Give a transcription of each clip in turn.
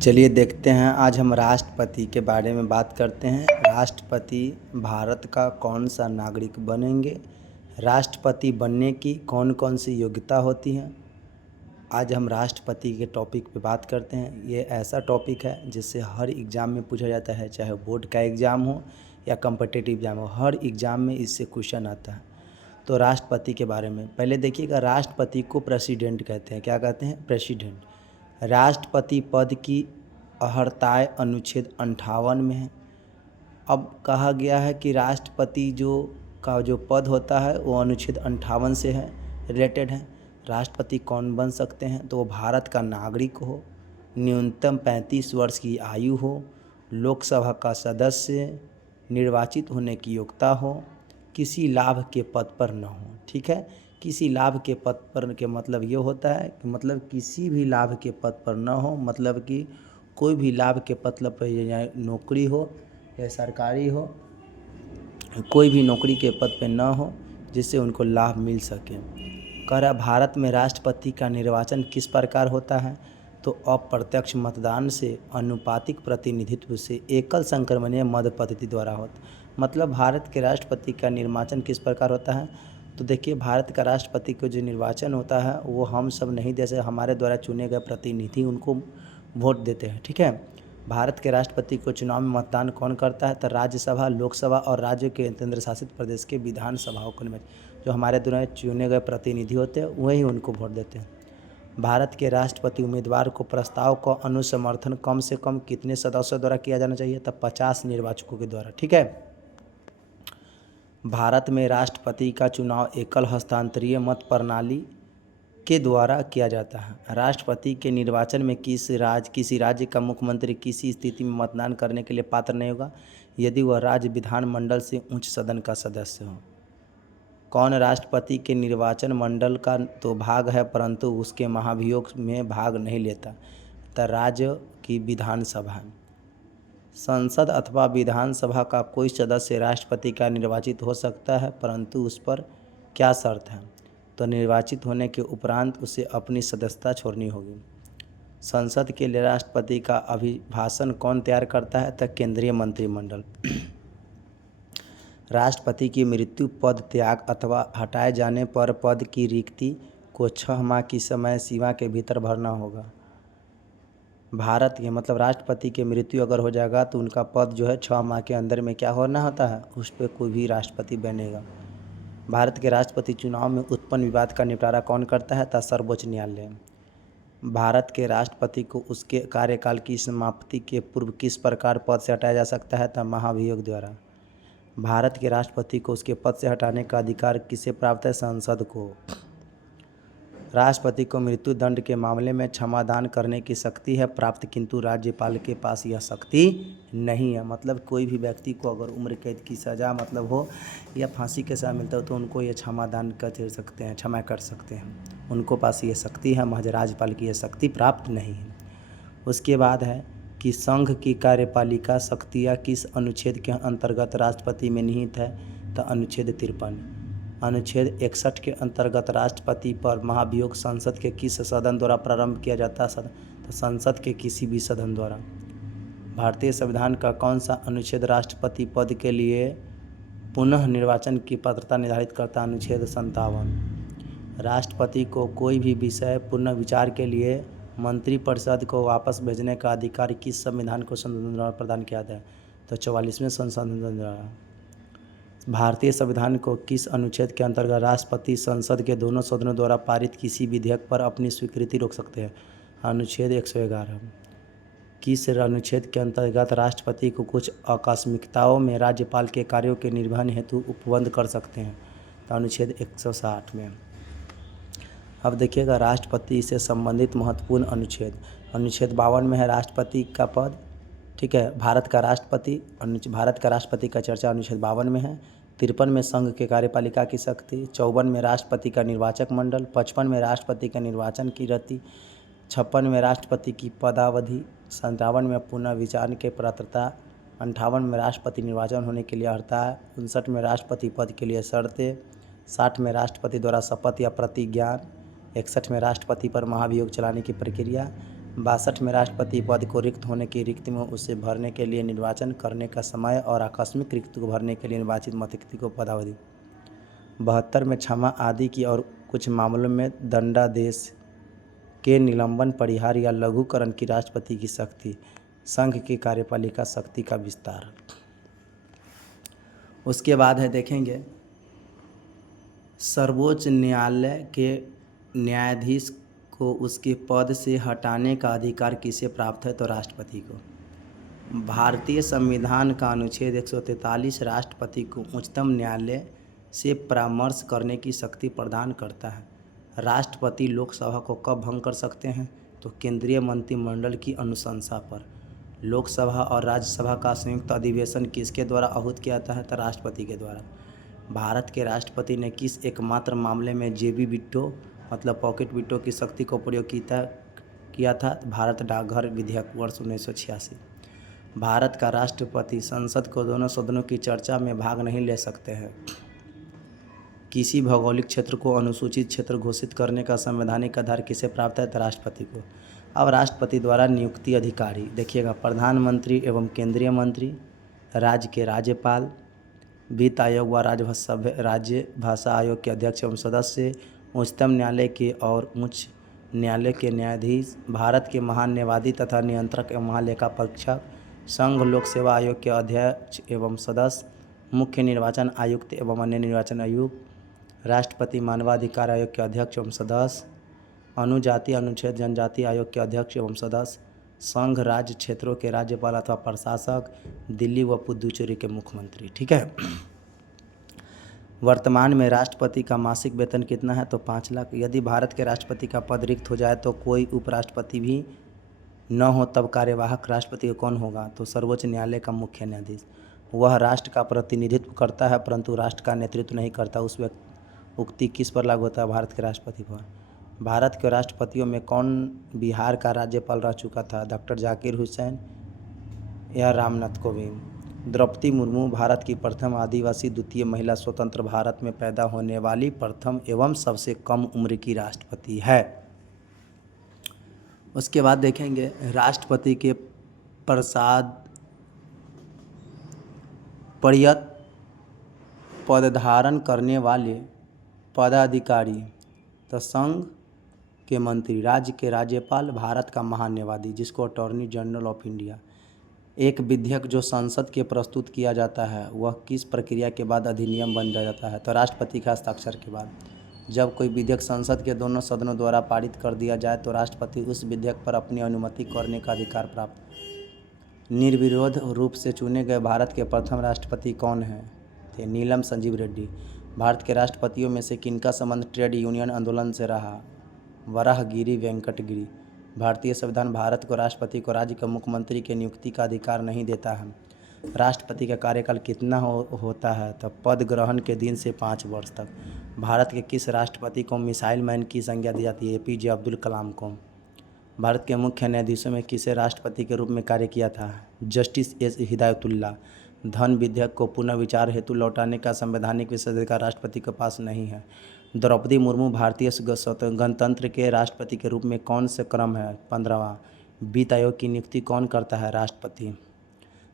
चलिए देखते हैं, आज हम राष्ट्रपति के बारे में बात करते हैं। राष्ट्रपति भारत का कौन सा नागरिक बनेंगे, राष्ट्रपति बनने की कौन कौन सी योग्यता होती हैं। आज हम राष्ट्रपति के टॉपिक पे बात करते हैं। ये ऐसा टॉपिक है जिससे हर एग्ज़ाम में पूछा जाता है, चाहे बोर्ड का एग्ज़ाम हो या कॉम्पिटिटिव एग्ज़ाम हो, हर एग्ज़ाम में इससे क्वेश्चन आता है। तो राष्ट्रपति के बारे में पहले देखिएगा, राष्ट्रपति को प्रेसिडेंट कहते हैं। क्या कहते हैं? प्रेसिडेंट। राष्ट्रपति पद की अर्हताएँ अनुच्छेद 58 में है। अब कहा गया है कि राष्ट्रपति जो पद होता है वो अनुच्छेद 58 से है, रिलेटेड है। राष्ट्रपति कौन बन सकते हैं? तो वो भारत का नागरिक हो, न्यूनतम 35 वर्ष की आयु हो, लोकसभा का सदस्य, निर्वाचित होने की योग्यता हो, किसी लाभ के पद पर न हो। ठीक है, किसी लाभ के पद पर के मतलब ये होता है कि मतलब किसी भी लाभ के पद पर न हो, मतलब कि कोई भी लाभ के पद पर या नौकरी हो या सरकारी हो, कोई भी नौकरी के पद पर न हो जिससे उनको लाभ मिल सके। कह रहा भारत में राष्ट्रपति का निर्वाचन किस प्रकार होता है? तो अप्रत्यक्ष मतदान से, अनुपातिक प्रतिनिधित्व से, एकल संक्रमणीय मत पद्धति द्वारा होता। मतलब भारत के राष्ट्रपति का निर्वाचन किस प्रकार होता है? तो देखिए, भारत का राष्ट्रपति को जो निर्वाचन होता है वो हम सब नहीं, जैसे हमारे द्वारा चुने गए प्रतिनिधि उनको वोट देते हैं। ठीक है, भारत के राष्ट्रपति को चुनाव में मतदान कौन करता है? तो राज्यसभा, लोकसभा और राज्य के केंद्र शासित प्रदेश के विधानसभाओं को जो हमारे द्वारा चुने गए प्रतिनिधि होते हैं वही उनको वोट देते हैं। भारत के राष्ट्रपति उम्मीदवार को प्रस्ताव का अनुसमर्थन कम से कम कितने सदस्यों द्वारा किया जाना चाहिए? तब 50 निर्वाचकों के द्वारा। ठीक है, भारत में राष्ट्रपति का चुनाव एकल हस्तांतरीय मत प्रणाली के द्वारा किया जाता है। राष्ट्रपति के निर्वाचन में किसी राज्य का मुख्यमंत्री किसी स्थिति में मतदान करने के लिए पात्र नहीं होगा यदि वह राज्य विधानमंडल से उच्च सदन का सदस्य हो। कौन राष्ट्रपति के निर्वाचन मंडल का तो भाग है परंतु उसके महाभियोग में भाग नहीं लेता? तो राज्य की विधानसभा। संसद अथवा विधानसभा का कोई सदस्य राष्ट्रपति का निर्वाचित हो सकता है परंतु उस पर क्या शर्त है? तो निर्वाचित होने के उपरांत उसे अपनी सदस्यता छोड़नी होगी। संसद के लिए राष्ट्रपति का अभिभाषण कौन तैयार करता है? तो केंद्रीय मंत्रिमंडल। राष्ट्रपति की मृत्यु, पद त्याग अथवा हटाए जाने पर पद की रिक्ति को 6 माह की समय सीमा के भीतर भरना होगा। भारत के मतलब राष्ट्रपति की मृत्यु अगर हो जाएगा तो उनका पद जो है 6 माह के अंदर में क्या होना होता है, उस पर कोई भी राष्ट्रपति बनेगा। भारत के राष्ट्रपति चुनाव में उत्पन्न विवाद का निपटारा कौन करता है? तो सर्वोच्च न्यायालय। भारत के राष्ट्रपति को उसके कार्यकाल की समाप्ति के पूर्व किस प्रकार पद से हटाया जा सकता है? तो महाभियोग द्वारा। भारत के राष्ट्रपति को उसके पद से हटाने का अधिकार किसे प्राप्त है? संसद को। राष्ट्रपति को मृत्यु दंड के मामले में क्षमादान करने की शक्ति है प्राप्त, किंतु राज्यपाल के पास यह शक्ति नहीं है। मतलब कोई भी व्यक्ति को अगर उम्र कैद की सज़ा मतलब हो या फांसी के सज़ा मिलता हो तो उनको ये क्षमादान कर सकते हैं, क्षमा कर सकते हैं। उनको पास ये शक्ति है, महज राज्यपाल की यह शक्ति प्राप्त नहीं है। उसके बाद है कि संघ की कार्यपालिका शक्तियाँ किस अनुच्छेद के अंतर्गत राष्ट्रपति में निहित है? तो अनुच्छेद 53। अनुच्छेद 61 के अंतर्गत राष्ट्रपति पर महाभियोग संसद के किस सदन द्वारा प्रारंभ किया जाता है? तो संसद के किसी भी सदन द्वारा। भारतीय संविधान का कौन सा अनुच्छेद राष्ट्रपति पद के लिए पुनः निर्वाचन की पात्रता निर्धारित करता है? अनुच्छेद 57। राष्ट्रपति को कोई भी विषय पुनः विचार के लिए मंत्रिपरिषद को वापस भेजने का अधिकार किस संविधान को संशोधन द्वारा प्रदान किया जाता है? तो 44वें संशोधन द्वारा। भारतीय संविधान को किस अनुच्छेद के अंतर्गत राष्ट्रपति संसद के दोनों सदनों द्वारा पारित किसी विधेयक पर अपनी स्वीकृति रोक सकते हैं? अनुच्छेद 111। किस अनुच्छेद के अंतर्गत राष्ट्रपति को कुछ आकस्मिकताओं में राज्यपाल के कार्यों के निर्वहन हेतु उपबंध कर सकते हैं? तो अनुच्छेद 160 में। अब देखिएगा राष्ट्रपति से संबंधित महत्वपूर्ण अनुच्छेद। अनुच्छेद 52 में है राष्ट्रपति का पद। ठीक है, भारत का राष्ट्रपति का चर्चा अनुच्छेद 52 में है। 53 में संघ के कार्यपालिका की शक्ति। 54 में राष्ट्रपति का निर्वाचक मंडल। 55 में राष्ट्रपति का निर्वाचन की रीति। 56 में राष्ट्रपति की पदावधि। 57 में पुनः विचार के पात्रता। 58 में राष्ट्रपति निर्वाचन होने के लिए अर्हता है। 59 में राष्ट्रपति पद के लिए शर्तें। 60 में राष्ट्रपति द्वारा शपथ या प्रतिज्ञा। 61 में राष्ट्रपति पर महाभियोग चलाने की प्रक्रिया। 62 में राष्ट्रपति पद को रिक्त होने की रिक्ति में उसे भरने के लिए निर्वाचन करने का समय और आकस्मिक रिक्ति को भरने के लिए निर्वाचित मताधिकारी को पदावधि। 72 में क्षमा आदि की और कुछ मामलों में दंडादेश के निलंबन, परिहार या लघुकरण की राष्ट्रपति की शक्ति। संघ की कार्यपालिका शक्ति का विस्तार। उसके बाद है देखेंगे सर्वोच्च न्यायालय के न्यायाधीश को उसके पद से हटाने का अधिकार किसे प्राप्त है? तो राष्ट्रपति को। भारतीय संविधान का अनुच्छेद 143 राष्ट्रपति को उच्चतम न्यायालय से परामर्श करने की शक्ति प्रदान करता है। राष्ट्रपति लोकसभा को कब भंग कर सकते हैं? तो केंद्रीय मंत्रिमंडल की अनुशंसा पर। लोकसभा और राज्यसभा का संयुक्त अधिवेशन किसके द्वारा आहूत किया जाता है? तो राष्ट्रपति के द्वारा। भारत के राष्ट्रपति ने किस एकमात्र मामले में जेबी वीटो मतलब पॉकेट वीटो की शक्ति को प्रयोग किया था? भारत डाकघर विधेयक वर्ष 1986। भारत का राष्ट्रपति संसद को दोनों सदनों की चर्चा में भाग नहीं ले सकते हैं। किसी भौगोलिक क्षेत्र को अनुसूचित क्षेत्र घोषित करने का संवैधानिक आधार किसे प्राप्त है? तो राष्ट्रपति को। अब राष्ट्रपति द्वारा नियुक्ति अधिकारी देखिएगा प्रधानमंत्री एवं केंद्रीय मंत्री, राज्य के राज्यपाल, वित्त आयोग व राज्य भाषा आयोग के अध्यक्ष एवं सदस्य, उच्चतम न्यायालय के और उच्च न्यायालय के न्यायाधीश, भारत के महान्यायवादी तथा नियंत्रक एवं महालेखा परीक्षक, संघ लोक सेवा आयोग के अध्यक्ष एवं सदस्य, मुख्य निर्वाचन आयुक्त एवं अन्य निर्वाचन आयुक्त, राष्ट्रपति मानवाधिकार आयोग के अध्यक्ष एवं सदस्य, अनुजाति अनुच्छेद जनजाति आयोग के अध्यक्ष एवं सदस्य, संघ राज्य क्षेत्रों के राज्यपाल अथवा प्रशासक, दिल्ली व पुदुचेरी के मुख्यमंत्री। ठीक है। वर्तमान में राष्ट्रपति का मासिक वेतन कितना है? तो 5 लाख। यदि भारत के राष्ट्रपति का पद रिक्त हो जाए तो कोई उपराष्ट्रपति भी न हो तब कार्यवाहक राष्ट्रपति कौन होगा? तो सर्वोच्च न्यायालय का मुख्य न्यायाधीश। वह राष्ट्र का प्रतिनिधित्व करता है परंतु राष्ट्र का नेतृत्व नहीं करता। उस उक्ति किस पर लागू होता है? भारत के राष्ट्रपति पर। भारत के राष्ट्रपतियों में कौन बिहार का राज्यपाल रह चुका था? डॉक्टर जाकिर हुसैन या रामनाथ कोविंद। द्रौपदी मुर्मू भारत की प्रथम आदिवासी द्वितीय महिला स्वतंत्र भारत में पैदा होने वाली प्रथम एवं सबसे कम उम्र की राष्ट्रपति है। उसके बाद देखेंगे राष्ट्रपति के पद धारण करने वाले पदाधिकारी। तो संघ के मंत्री, राज्य के राज्यपाल, भारत का महान्यायवादी जिसको अटॉर्नी जनरल ऑफ इंडिया। एक विधेयक जो संसद के प्रस्तुत किया जाता है वह किस प्रक्रिया के बाद अधिनियम बन जाता है? तो राष्ट्रपति का हस्ताक्षर के बाद। जब कोई विधेयक संसद के दोनों सदनों द्वारा पारित कर दिया जाए तो राष्ट्रपति उस विधेयक पर अपनी अनुमति करने का अधिकार प्राप्त। निर्विरोध रूप से चुने गए भारत के प्रथम राष्ट्रपति कौन हैं? थे नीलम संजीव रेड्डी। भारत के राष्ट्रपतियों में से किनका संबंध ट्रेड यूनियन आंदोलन से रहा? वराहगिरि वेंकटगिरि। भारतीय संविधान भारत को राष्ट्रपति को राज्य के मुख्यमंत्री के नियुक्ति का अधिकार नहीं देता है। राष्ट्रपति का कार्यकाल कितना होता है? तो पद ग्रहण के दिन से 5 वर्ष तक। भारत के किस राष्ट्रपति को मिसाइल मैन की संज्ञा दी जाती है? एपीजे अब्दुल कलाम को। भारत के मुख्य न्यायाधीशों में किसे राष्ट्रपति के रूप में कार्य किया था? Justice S Hidayatullah. धन विधेयक को पुनर्विचार हेतु लौटाने का संवैधानिक विशेषाधिकार राष्ट्रपति के पास नहीं है। द्रौपदी मुर्मू भारतीय गणतंत्र के राष्ट्रपति के रूप में कौन से क्रम है? 15वां। वित्त आयोग की नियुक्ति कौन करता है? राष्ट्रपति।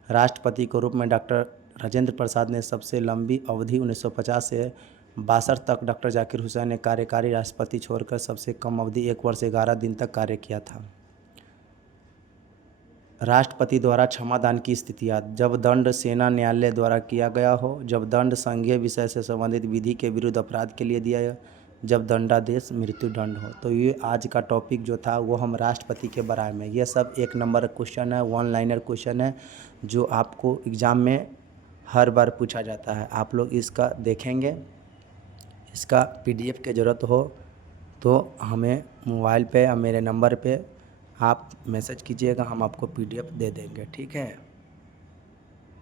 राष्ट्रपति के रूप में डॉक्टर राजेंद्र प्रसाद ने सबसे लंबी अवधि 1950 से 62 तक, डॉक्टर जाकिर हुसैन ने कार्यकारी राष्ट्रपति छोड़कर सबसे कम अवधि 1 वर्ष 11 दिन तक कार्य किया था। राष्ट्रपति द्वारा क्षमादान की स्थितियाँ। जब दंड सेना न्यायालय द्वारा किया गया हो, जब दंड संघीय विषय से संबंधित विधि के विरुद्ध अपराध के लिए दिया है, जब दंडादेश मृत्यु दंड हो। तो ये आज का टॉपिक जो था वो हम राष्ट्रपति के बारे में, ये सब 1 नंबर क्वेश्चन है, 1 लाइनर क्वेश्चन है जो आपको एग्ज़ाम में हर बार पूछा जाता है। आप लोग इसका देखेंगे, इसका PDF की ज़रूरत हो तो हमें मोबाइल पे या मेरे नंबर पे आप मैसेज कीजिएगा, हम आपको PDF दे देंगे। ठीक है।